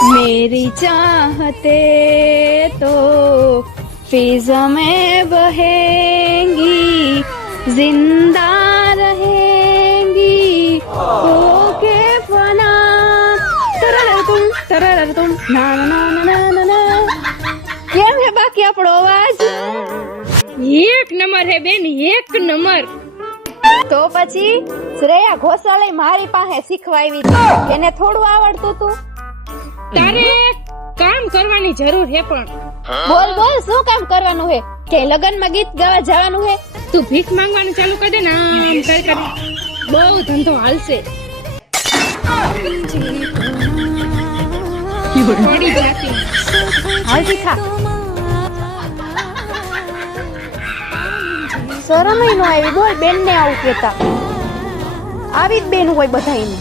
मेरी चाहते तो फिजा में बहेंगी, जिंदा रहेंगी, होके फना। तररतुम ना ना ना ना ना ना। કેમ હે બાકી આપણો અવાજ? એક નંબર હે બેન, એક નંબર. તો પછી શ્રેયા ઘોષાલે મારી પાસે શીખવા આવી હતી, એને થોડું આવડતું તું. તારે કામ કરવાની જરૂર હે પણ. બોલ બોલ, શું કામ કરવાનું હે? કે લગનમાં ગીત ગાવા જવાનું હે? તું ભીખ માંગવાનું ચાલુ કરી દે ને, આમ કરી બહુ ધંધો હાલશે. થોડી જાતી હાલ શીખા. શરમ ય ન આવી. બોલ બેન ને આવું કેતા. આવી જ બેન હોય બધાયને.